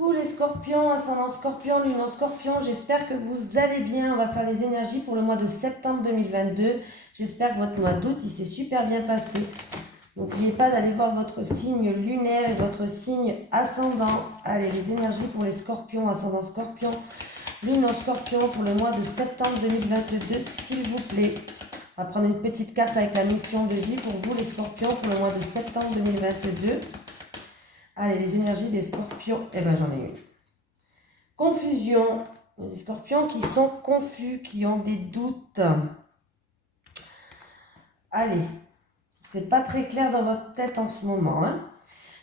Coucou les scorpions, ascendant scorpion, lune en scorpion, j'espère que vous allez bien. On va faire les énergies pour le mois de septembre 2022. J'espère que votre mois d'août il s'est super bien passé. N'oubliez pas d'aller voir votre signe lunaire et votre signe ascendant. Allez, les énergies pour les scorpions, ascendant scorpion, lune en scorpion pour le mois de septembre 2022, s'il vous plaît. On va prendre une petite carte avec la mission de vie pour vous les scorpions pour le mois de septembre 2022. Allez, les énergies des scorpions, eh ben j'en ai une. Confusion, il y a des scorpions qui sont confus, qui ont des doutes. Allez, c'est pas très clair dans votre tête en ce moment.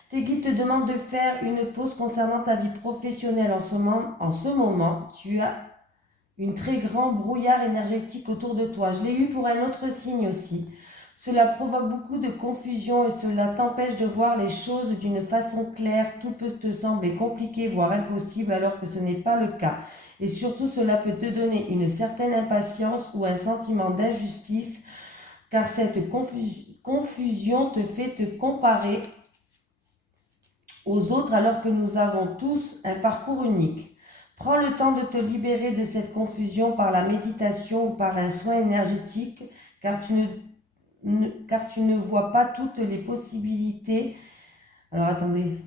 Tes guides te demandent de faire une pause concernant ta vie professionnelle en ce moment. Tu as une très grand brouillard énergétique autour de toi. Je l'ai eu pour un autre signe aussi. Cela provoque beaucoup de confusion et cela t'empêche de voir les choses d'une façon claire. Tout peut te sembler compliqué, voire impossible, alors que ce n'est pas le cas. Et surtout, cela peut te donner une certaine impatience ou un sentiment d'injustice, car cette confusion te fait te comparer aux autres, alors que nous avons tous un parcours unique. Prends le temps de te libérer de cette confusion par la méditation ou par un soin énergétique, car tu ne vois pas toutes les possibilités. Alors attendez.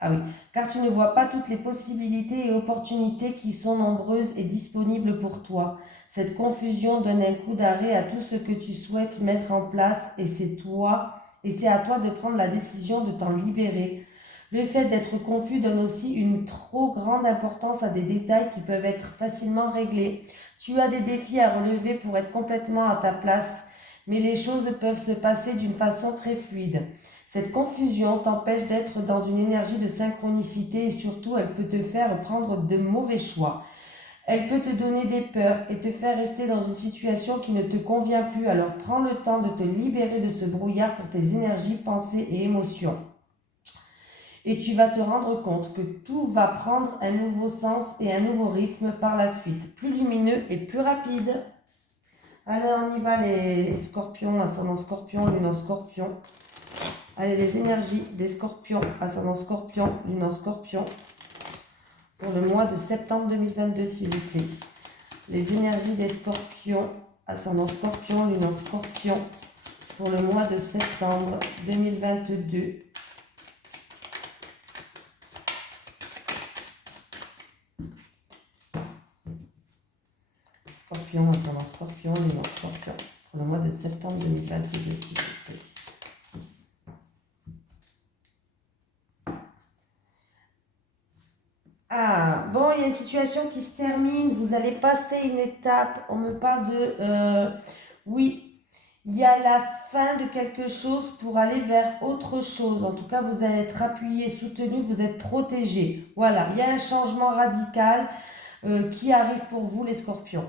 Ah oui. Car tu ne vois pas toutes les possibilités et opportunités qui sont nombreuses et disponibles pour toi. Cette confusion donne un coup d'arrêt à tout ce que tu souhaites mettre en place et c'est à toi de prendre la décision de t'en libérer. Le fait d'être confus donne aussi une trop grande importance à des détails qui peuvent être facilement réglés. Tu as des défis à relever pour être complètement à ta place, mais les choses peuvent se passer d'une façon très fluide. Cette confusion t'empêche d'être dans une énergie de synchronicité et surtout elle peut te faire prendre de mauvais choix. Elle peut te donner des peurs et te faire rester dans une situation qui ne te convient plus. Alors prends le temps de te libérer de ce brouillard pour tes énergies, pensées et émotions. Et tu vas te rendre compte que tout va prendre un nouveau sens et un nouveau rythme par la suite, plus lumineux et plus rapide. Alors on y va les scorpions, ascendant scorpion, lune en scorpion. Allez, les énergies des scorpions, ascendant scorpion, lune en scorpion, pour le mois de septembre 2022, s'il vous plaît. Les énergies des scorpions, ascendant scorpion, lune en scorpion, pour le mois de septembre 2022. Scorpion, ascendant scorpion, lune en scorpion, pour le mois de septembre 2022, s'il vous plaît. Ah, bon, il y a une situation qui se termine, vous allez passer une étape, on me parle de... oui, il y a la fin de quelque chose pour aller vers autre chose. En tout cas, vous allez être appuyé, soutenu, vous êtes protégé. Voilà, il y a un changement radical qui arrive pour vous, les scorpions.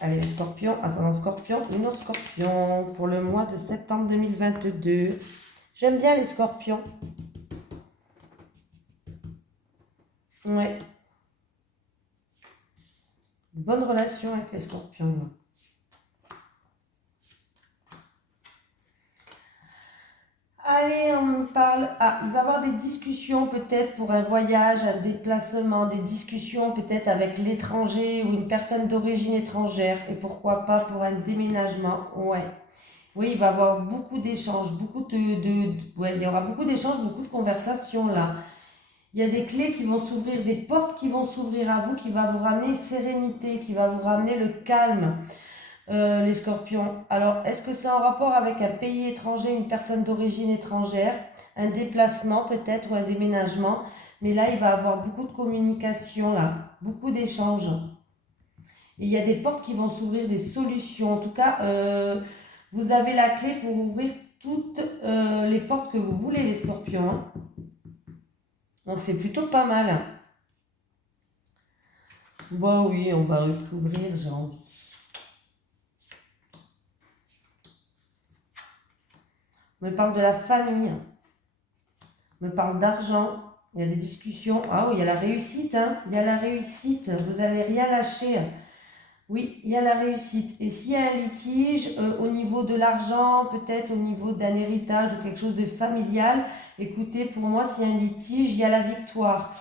Allez, les scorpions, ascendant scorpion, lune en scorpion, pour le mois de septembre 2022. J'aime bien les scorpions. Ouais. Bonne relation avec les scorpions. Allez, on me parle. Ah, il va y avoir des discussions peut-être pour un voyage, un déplacement, des discussions peut-être avec l'étranger ou une personne d'origine étrangère. Et pourquoi pas pour un déménagement. Ouais. Oui, il va y avoir beaucoup d'échanges, ouais, il y aura beaucoup d'échanges, beaucoup de conversations là. Il y a des clés qui vont s'ouvrir, des portes qui vont s'ouvrir à vous, qui va vous ramener sérénité, qui va vous ramener le calme, les scorpions. Alors, est-ce que c'est en rapport avec un pays étranger, une personne d'origine étrangère, un déplacement peut-être ou un déménagement? Mais là, il va y avoir beaucoup de communication, là, beaucoup d'échanges. Et il y a des portes qui vont s'ouvrir, des solutions. En tout cas, vous avez la clé pour ouvrir toutes les portes que vous voulez, les scorpions. Donc c'est plutôt pas mal. Bah oui, on va recouvrir, j'ai envie. On me parle de la famille. On me parle d'argent. Il y a des discussions. Ah oui, il y a la réussite. Il y a la réussite. Vous n'allez rien lâcher. Oui, il y a la réussite. Et s'il y a un litige au niveau de l'argent, peut-être au niveau d'un héritage ou quelque chose de familial, écoutez, pour moi, s'il y a un litige, il y a la victoire.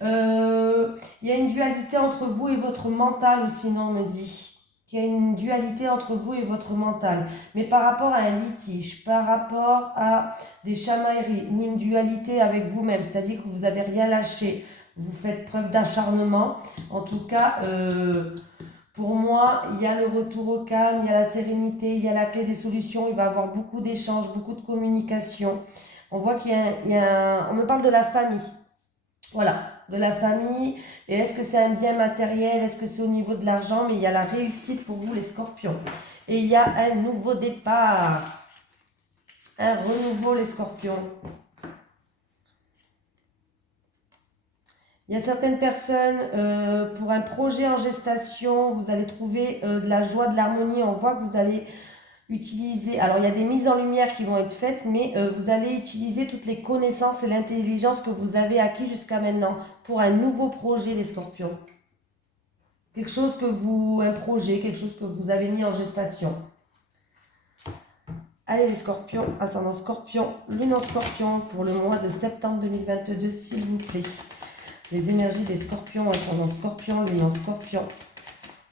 Il y a une dualité entre vous et votre mental aussi, non, on me dit. Il y a une dualité entre vous et votre mental. Mais par rapport à un litige, par rapport à des chamailleries ou une dualité avec vous-même, c'est-à-dire que vous n'avez rien lâché, vous faites preuve d'acharnement, en tout cas, pour moi, il y a le retour au calme, il y a la sérénité, il y a la clé des solutions, il va y avoir beaucoup d'échanges, beaucoup de communication. On voit on me parle de la famille. Voilà, de la famille. Et est-ce que c'est un bien matériel? Est-ce que c'est au niveau de l'argent? Mais il y a la réussite pour vous, les scorpions. Et il y a un nouveau départ. Un renouveau, les scorpions. Il y a certaines personnes, pour un projet en gestation, vous allez trouver de la joie, de l'harmonie. On voit que vous allez utiliser, alors il y a des mises en lumière qui vont être faites, mais vous allez utiliser toutes les connaissances et l'intelligence que vous avez acquis jusqu'à maintenant pour un nouveau projet, les scorpions. Un projet, quelque chose que vous avez mis en gestation. Allez les scorpions, ascendant scorpion, lune en scorpion pour le mois de septembre 2022, s'il vous plaît. Les énergies des scorpions, ascendant scorpion, lune en scorpion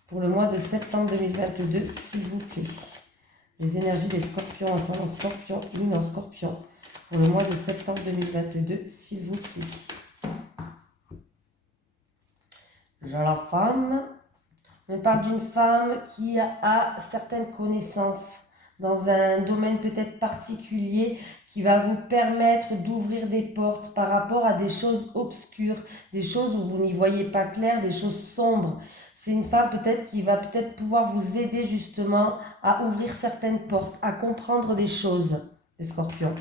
pour le mois de septembre 2022, s'il vous plaît. Les énergies des scorpions, ascendant scorpion, lune en scorpion pour le mois de septembre 2022, s'il vous plaît. J'ai la femme. On parle d'une femme qui a certaines connaissances dans un domaine peut-être particulier qui va vous permettre d'ouvrir des portes par rapport à des choses obscures, des choses où vous n'y voyez pas clair, des choses sombres. C'est une femme peut-être qui va peut-être pouvoir vous aider justement à ouvrir certaines portes, à comprendre des choses, les scorpions.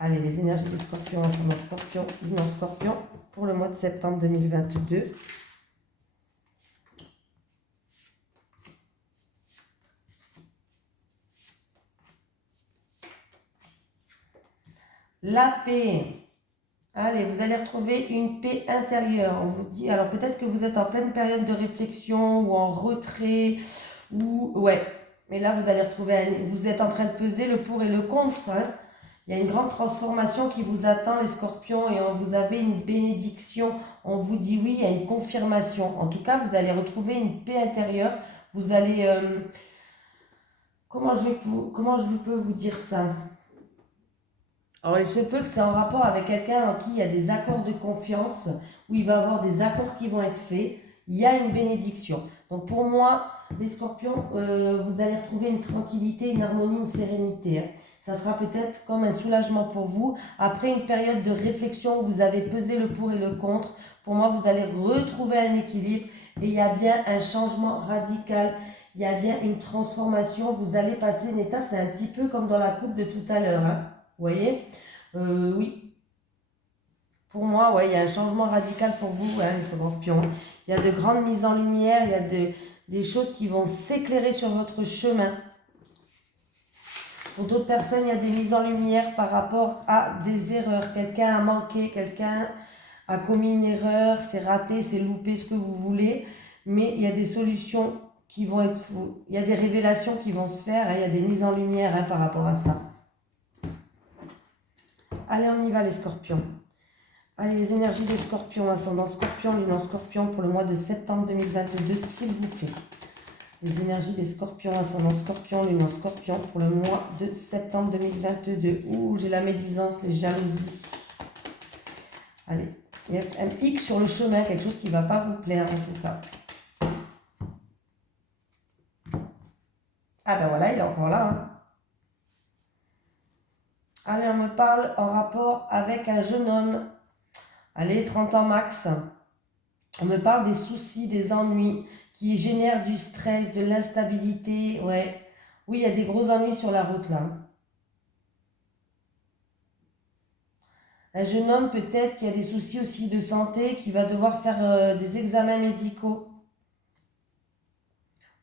Allez, les énergies des scorpions, ascendant scorpion, lune en scorpion, pour le mois de septembre 2022. La paix. Allez, vous allez retrouver une paix intérieure. On vous dit, alors peut-être que vous êtes en pleine période de réflexion ou en retrait, ou ouais. Mais là, vous allez retrouver, vous êtes en train de peser le pour et le contre. Hein. Il y a une grande transformation qui vous attend, les scorpions, et vous avez une bénédiction. On vous dit oui, il y a une confirmation. En tout cas, vous allez retrouver une paix intérieure. Vous allez... comment je peux vous dire ça? Alors, il se peut que c'est en rapport avec quelqu'un en qui il y a des accords de confiance, où il va y avoir des accords qui vont être faits. Il y a une bénédiction. Donc, pour moi, les scorpions, vous allez retrouver une tranquillité, une harmonie, une sérénité. Hein. Ça sera peut-être comme un soulagement pour vous. Après une période de réflexion où vous avez pesé le pour et le contre, pour moi, vous allez retrouver un équilibre et il y a bien un changement radical. Il y a bien une transformation. Vous allez passer une étape, c'est un petit peu comme dans la coupe de tout à l'heure. Hein. Vous voyez, oui, pour moi, ouais, il y a un changement radical pour vous, hein, les scorpions. Il y a de grandes mises en lumière, il y a des choses qui vont s'éclairer sur votre chemin. Pour d'autres personnes, il y a des mises en lumière par rapport à des erreurs. Quelqu'un a manqué, quelqu'un a commis une erreur, c'est raté, c'est loupé, ce que vous voulez. Mais il y a des solutions qui vont être... Il y a des révélations qui vont se faire, hein, il y a des mises en lumière hein, par rapport à ça. Allez, on y va les scorpions. Allez, les énergies des scorpions, ascendant scorpion, lune en scorpion pour le mois de septembre 2022, s'il vous plaît. Les énergies des scorpions, ascendant scorpion, lune en scorpion pour le mois de septembre 2022. Ouh, j'ai la médisance, les jalousies. Allez, il y a un hic sur le chemin, quelque chose qui ne va pas vous plaire en tout cas. Ah ben voilà, il est encore là. Hein. Allez, on me parle en rapport avec un jeune homme. Allez, 30 ans max. On me parle des soucis, des ennuis qui génèrent du stress, de l'instabilité. Ouais. Oui, il y a des gros ennuis sur la route là. Un jeune homme peut-être qui a des soucis aussi de santé, qui va devoir faire des examens médicaux.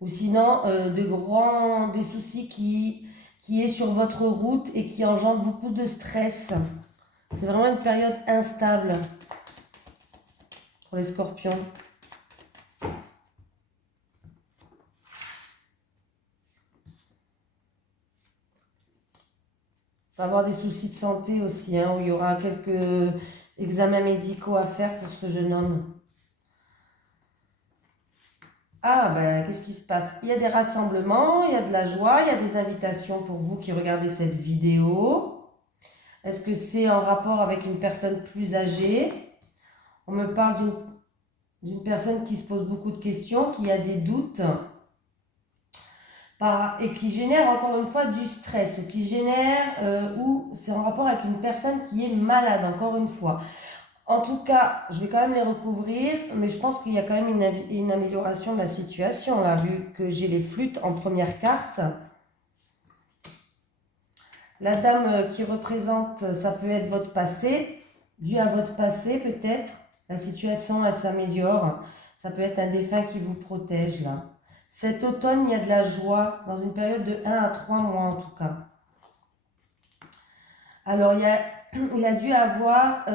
Ou sinon, des soucis qui est sur votre route et qui engendre beaucoup de stress. C'est vraiment une période instable pour les scorpions. va avoir des soucis de santé aussi, hein, où il y aura quelques examens médicaux à faire pour ce jeune homme. Ah, ben, qu'est-ce qui se passe? Il y a des rassemblements, il y a de la joie, il y a des invitations pour vous qui regardez cette vidéo. Est-ce que c'est en rapport avec une personne plus âgée? On me parle d'une personne qui se pose beaucoup de questions, qui a des doutes et qui génère encore une fois du stress ou qui génère ou c'est en rapport avec une personne qui est malade encore une fois. En tout cas, je vais quand même les recouvrir, mais je pense qu'il y a quand même une amélioration de la situation là, vu que j'ai les flûtes en première carte. La dame qui représente, ça peut être votre passé, dû à votre passé peut-être. La situation, elle s'améliore. Ça peut être un défunt qui vous protège là. Cet automne, il y a de la joie, dans une période de 1 à 3 mois en tout cas. Alors, il a dû avoir...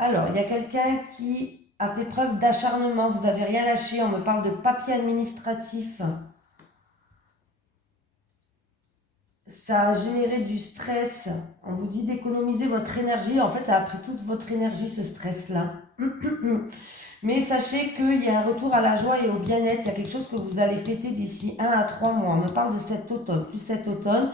Alors, il y a quelqu'un qui a fait preuve d'acharnement. Vous n'avez rien lâché. On me parle de papier administratif. Ça a généré du stress. On vous dit d'économiser votre énergie. En fait, ça a pris toute votre énergie, ce stress-là. Mais sachez qu'il y a un retour à la joie et au bien-être. Il y a quelque chose que vous allez fêter d'ici 1 à 3 mois. On me parle de cet automne, plus cet automne.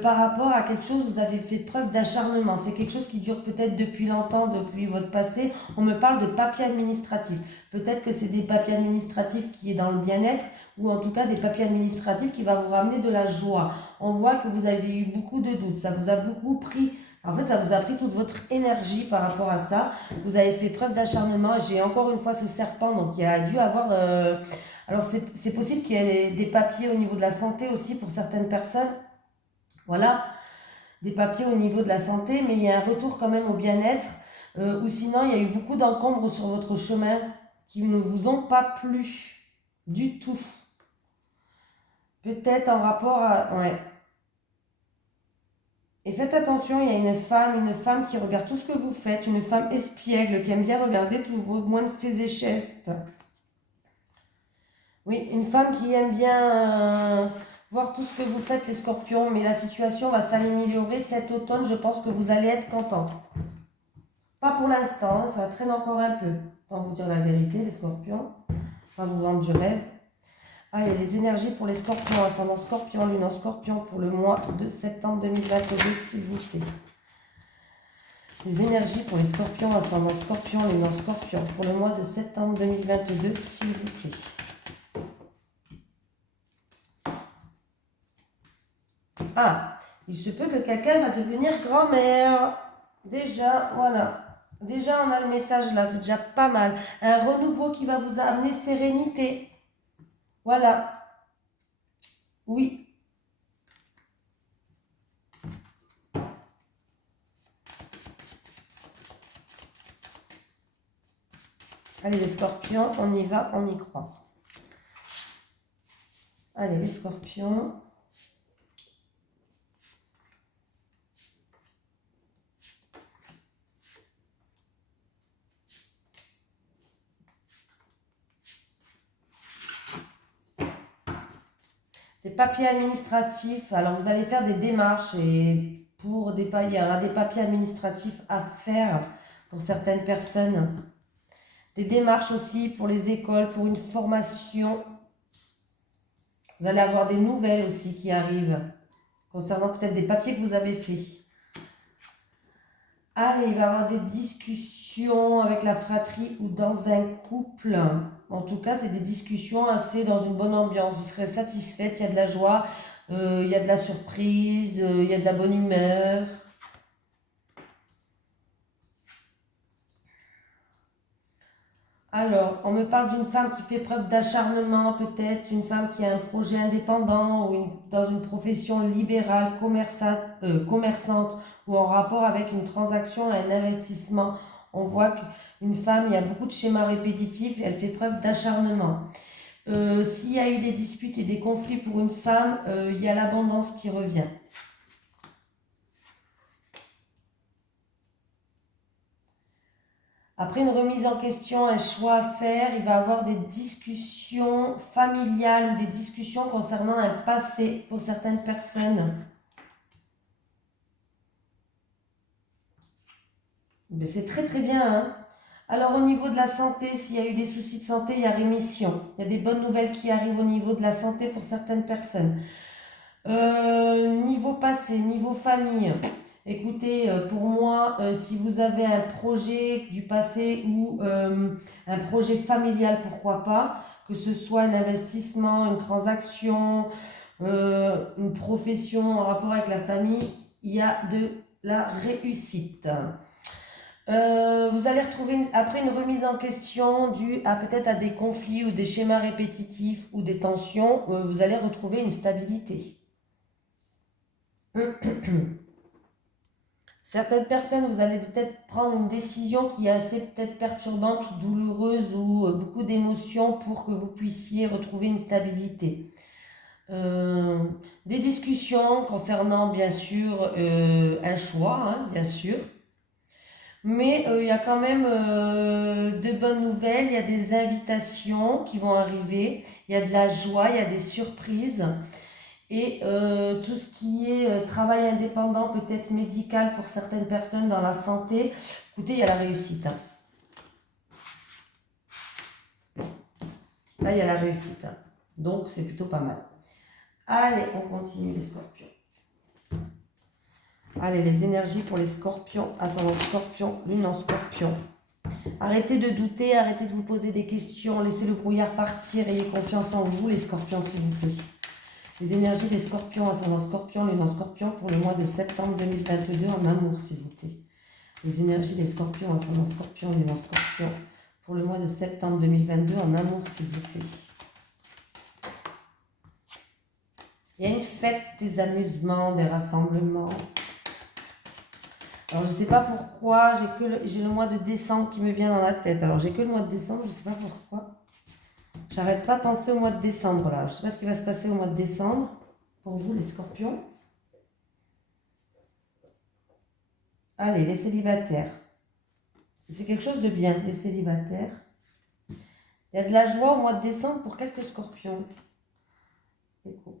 Par rapport à quelque chose, vous avez fait preuve d'acharnement. C'est quelque chose qui dure peut-être depuis longtemps, depuis votre passé. On me parle de papier administratif. Peut-être que c'est des papiers administratifs qui est dans le bien-être ou en tout cas des papiers administratifs qui va vous ramener de la joie. On voit que vous avez eu beaucoup de doutes. Ça vous a beaucoup pris... En fait, ça vous a pris toute votre énergie par rapport à ça. Vous avez fait preuve d'acharnement. J'ai encore une fois ce serpent, donc il a dû avoir... Alors, c'est possible qu'il y ait des papiers au niveau de la santé aussi pour certaines personnes. Voilà, des papiers au niveau de la santé, mais il y a un retour quand même au bien-être. Ou sinon, il y a eu beaucoup d'encombres sur votre chemin qui ne vous ont pas plu du tout. Peut-être en rapport à... Ouais. Et faites attention, il y a une femme qui regarde tout ce que vous faites, une femme espiègle qui aime bien regarder tous vos moindres faits et gestes. Oui, une femme qui aime bien voir tout ce que vous faites, les scorpions, mais la situation va s'améliorer cet automne, je pense que vous allez être content. Pas pour l'instant, ça traîne encore un peu. Pour vous dire la vérité, les scorpions, on va vous vendre du rêve. Allez, les énergies pour les scorpions, ascendant scorpion, lune en scorpion pour le mois de septembre 2022, s'il vous plaît. Les énergies pour les scorpions, ascendant scorpion, lune en scorpion pour le mois de septembre 2022, s'il vous plaît. Ah, il se peut que quelqu'un va devenir grand-mère. Déjà, voilà. Déjà, on a le message là, c'est déjà pas mal. Un renouveau qui va vous amener sérénité. Voilà. Oui. Allez, les scorpions, on y va, on y croit. Allez, les scorpions. Des papiers administratifs. Alors, vous allez faire des démarches et pour il y aura des papiers administratifs à faire pour certaines personnes. Des démarches aussi pour les écoles, pour une formation. Vous allez avoir des nouvelles aussi qui arrivent concernant peut-être des papiers que vous avez faits. Allez, il va y avoir des discussions avec la fratrie ou dans un couple. En tout cas, c'est des discussions assez dans une bonne ambiance. Vous serez satisfaite, il y a de la joie, il y a de la surprise, il y a de la bonne humeur. Alors, on me parle d'une femme qui fait preuve d'acharnement, peut-être une femme qui a un projet indépendant ou dans une profession libérale, commerçante ou en rapport avec une transaction, un investissement. On voit qu'une femme, il y a beaucoup de schémas répétitifs et elle fait preuve d'acharnement. S'il y a eu des disputes et des conflits pour une femme, il y a l'abondance qui revient. Après une remise en question, un choix à faire, il va y avoir des discussions familiales ou des discussions concernant un passé pour certaines personnes. Ben, c'est très très bien, hein. Alors au niveau de la santé, s'il y a eu des soucis de santé, il y a rémission. Il y a des bonnes nouvelles qui arrivent au niveau de la santé pour certaines personnes. Niveau passé, niveau famille, écoutez, pour moi, si vous avez un projet du passé ou un projet familial, pourquoi pas, que ce soit un investissement, une transaction, une profession en rapport avec la famille, il y a de la réussite. Vous allez retrouver après une remise en question due à peut-être à des conflits ou des schémas répétitifs ou des tensions, vous allez retrouver une stabilité. Certaines personnes, vous allez peut-être prendre une décision qui est assez peut-être perturbante ou douloureuse ou beaucoup d'émotions pour que vous puissiez retrouver une stabilité. Des discussions concernant bien sûr un choix, hein, bien sûr. Mais il y a quand même de bonnes nouvelles, il y a des invitations qui vont arriver, il y a de la joie, il y a des surprises. Et tout ce qui est travail indépendant, peut-être médical pour certaines personnes dans la santé, écoutez, il y a la réussite. Hein. Là, il y a la réussite. Hein. Donc, c'est plutôt pas mal. Allez, on continue les scorpions. Allez, les énergies pour les scorpions, ascendant scorpion, lune en scorpion. Arrêtez de douter, arrêtez de vous poser des questions, laissez le brouillard partir, ayez confiance en vous, les scorpions, s'il vous plaît. Les énergies des scorpions, ascendant scorpion, lune en scorpion pour le mois de septembre 2022 en amour, s'il vous plaît. Les énergies des scorpions, ascendant scorpion, lune en scorpion pour le mois de septembre 2022 en amour, s'il vous plaît. Il y a une fête, des amusements, des rassemblements. Alors, je ne sais pas pourquoi, j'ai le mois de décembre qui me vient dans la tête. Alors, j'ai que le mois de décembre, je ne sais pas pourquoi. J'arrête pas de penser au mois de décembre, là. Je ne sais pas ce qui va se passer au mois de décembre pour vous, les scorpions. Allez, les célibataires. C'est quelque chose de bien, les célibataires. Il y a de la joie au mois de décembre pour quelques scorpions. Les couples.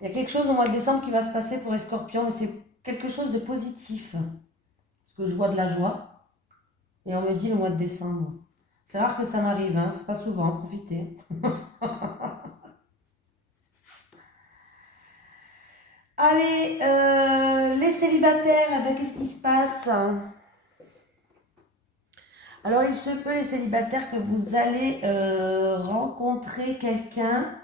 Il y a quelque chose au mois de décembre qui va se passer pour les scorpions, mais c'est quelque chose de positif. Parce que je vois de la joie. Et on me dit le mois de décembre. C'est rare que ça m'arrive, hein. C'est pas souvent, profitez. Allez, les célibataires, eh ben, qu'est-ce qui se passe? Alors, il se peut, les célibataires, que vous allez rencontrer quelqu'un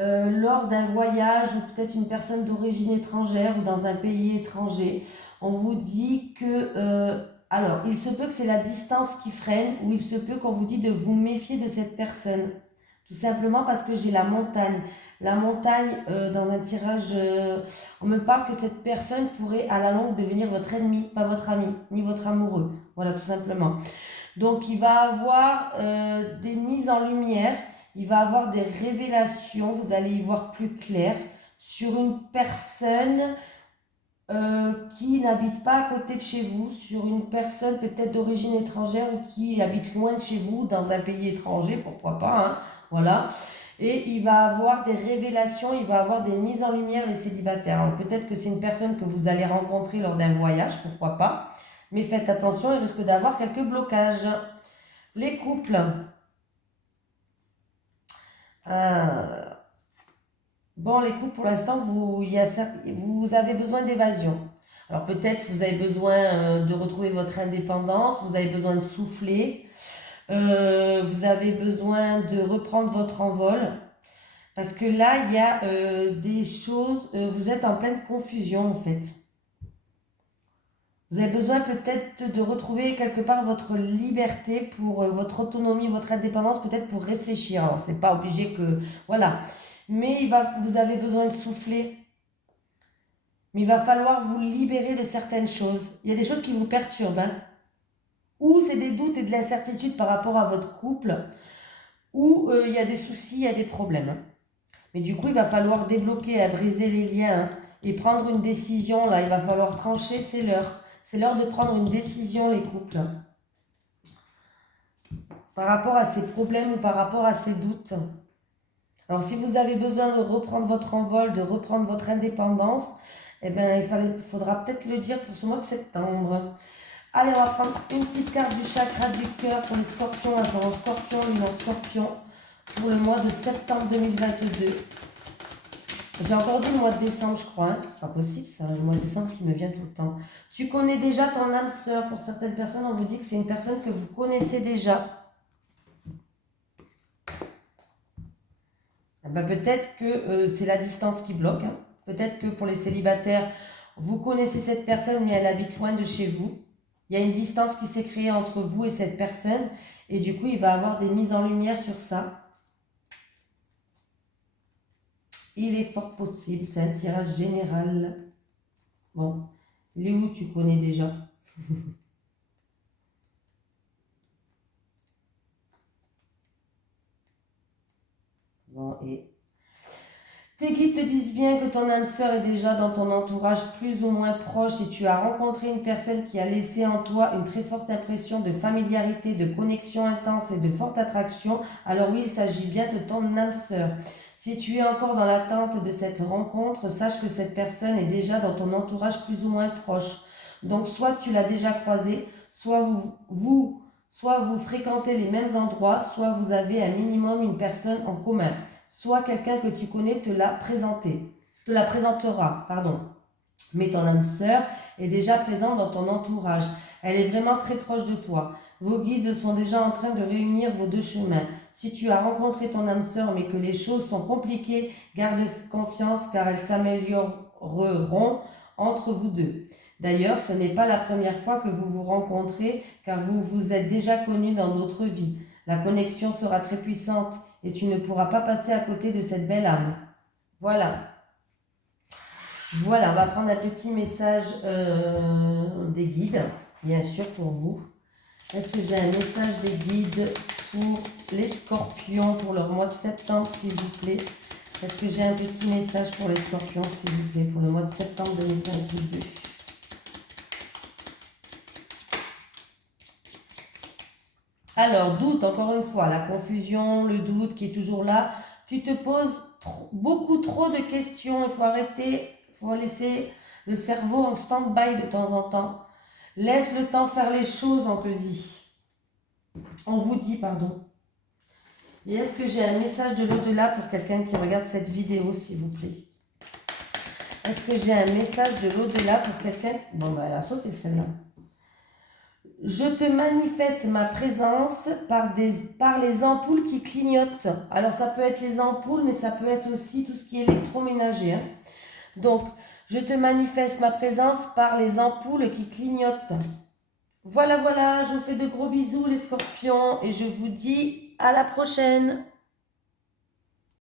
lors d'un voyage ou peut-être une personne d'origine étrangère ou dans un pays étranger. On vous dit que... alors, il se peut que c'est la distance qui freine ou il se peut qu'on vous dit de vous méfier de cette personne. Tout simplement parce que j'ai la montagne. La montagne, dans un tirage, on me parle que cette personne pourrait à la longue devenir votre ennemi, pas votre ami, ni votre amoureux. Voilà, tout simplement. Donc, il va avoir des mises en lumière, il va avoir des révélations, vous allez y voir plus clair sur une personne qui n'habite pas à côté de chez vous, sur une personne peut-être d'origine étrangère ou qui habite loin de chez vous, dans un pays étranger, pourquoi pas, hein, voilà. Et il va avoir des révélations, il va avoir des mises en lumière, les célibataires. Alors peut-être que c'est une personne que vous allez rencontrer lors d'un voyage, pourquoi pas. Mais faites attention, il risque d'avoir quelques blocages. Les couples. Bon, les couples, pour l'instant, vous avez besoin d'évasion. Alors peut-être vous avez besoin de retrouver votre indépendance, vous avez besoin de souffler, vous avez besoin de reprendre votre envol. Parce que là, il y a des choses, vous êtes en pleine confusion en fait. Vous avez besoin peut-être de retrouver quelque part votre liberté pour votre autonomie, votre indépendance, peut-être pour réfléchir. Alors, c'est pas obligé que... Voilà. Mais vous avez besoin de souffler. Mais il va falloir vous libérer de certaines choses. Il y a des choses qui vous perturbent. Hein. Ou c'est des doutes et de l'incertitude par rapport à votre couple. Ou il y a des soucis, il y a des problèmes. Hein. Mais du coup, il va falloir débloquer, briser les liens hein, et prendre une décision. Là, il va falloir trancher, c'est l'heure. C'est l'heure de prendre une décision, les couples. Par rapport à ces problèmes ou par rapport à ces doutes. Alors, si vous avez besoin de reprendre votre envol, de reprendre votre indépendance, eh bien, faudra peut-être le dire pour ce mois de septembre. Allez, on va prendre une petite carte du chakra du cœur pour les scorpions, ascendant scorpion, lune en scorpion, pour le mois de septembre 2022. J'ai encore dit le mois de décembre, je crois. Hein. C'est pas possible, ça, le mois de décembre qui me vient tout le temps. Tu connais déjà ton âme sœur. Pour certaines personnes, on vous dit que c'est une personne que vous connaissez déjà. Eh ben, peut-être que c'est la distance qui bloque. Hein. Peut-être que pour les célibataires, vous connaissez cette personne, mais elle habite loin de chez vous. Il y a une distance qui s'est créée entre vous et cette personne. Et du coup, il va y avoir des mises en lumière sur ça. Il est fort possible, c'est un tirage général. Bon, Léo, tu connais déjà. Bon, et tes guides te disent bien que ton âme sœur est déjà dans ton entourage plus ou moins proche et tu as rencontré une personne qui a laissé en toi une très forte impression de familiarité, de connexion intense et de forte attraction. Alors oui, il s'agit bien de ton âme sœur. Si tu es encore dans l'attente de cette rencontre, sache que cette personne est déjà dans ton entourage plus ou moins proche. Donc soit tu l'as déjà croisée, soit vous fréquentez les mêmes endroits, soit vous avez un minimum une personne en commun. Soit quelqu'un que tu connais te l'a présentera, pardon. Mais ton âme sœur est déjà présente dans ton entourage. Elle est vraiment très proche de toi. Vos guides sont déjà en train de réunir vos deux chemins. Si tu as rencontré ton âme sœur mais que les choses sont compliquées, garde confiance car elles s'amélioreront entre vous deux. D'ailleurs, ce n'est pas la première fois que vous vous rencontrez car vous vous êtes déjà connus dans d'autres vies. La connexion sera très puissante et tu ne pourras pas passer à côté de cette belle âme. Voilà. Voilà, on va prendre un petit message des guides, bien sûr pour vous. Est-ce que j'ai un message des guides pour les scorpions pour leur mois de septembre, s'il vous plaît? Est-ce que j'ai un petit message pour les scorpions, s'il vous plaît, pour le mois de septembre 2022? Alors, doute, encore une fois, la confusion, le doute qui est toujours là. Tu te poses beaucoup trop de questions. Il faut arrêter, il faut laisser le cerveau en stand-by de temps en temps. Laisse le temps faire les choses, on te dit. On vous dit, pardon. Et est-ce que j'ai un message de l'au-delà pour quelqu'un qui regarde cette vidéo, s'il vous plaît? Est-ce que j'ai un message de l'au-delà pour quelqu'un... Bon, bah, elle a sauté celle-là. Je te manifeste ma présence par les ampoules qui clignotent. Alors, ça peut être les ampoules, mais ça peut être aussi tout ce qui est électroménager. Hein. Donc, je te manifeste ma présence par les ampoules qui clignotent. Voilà, voilà, je vous fais de gros bisous les scorpions et je vous dis à la prochaine.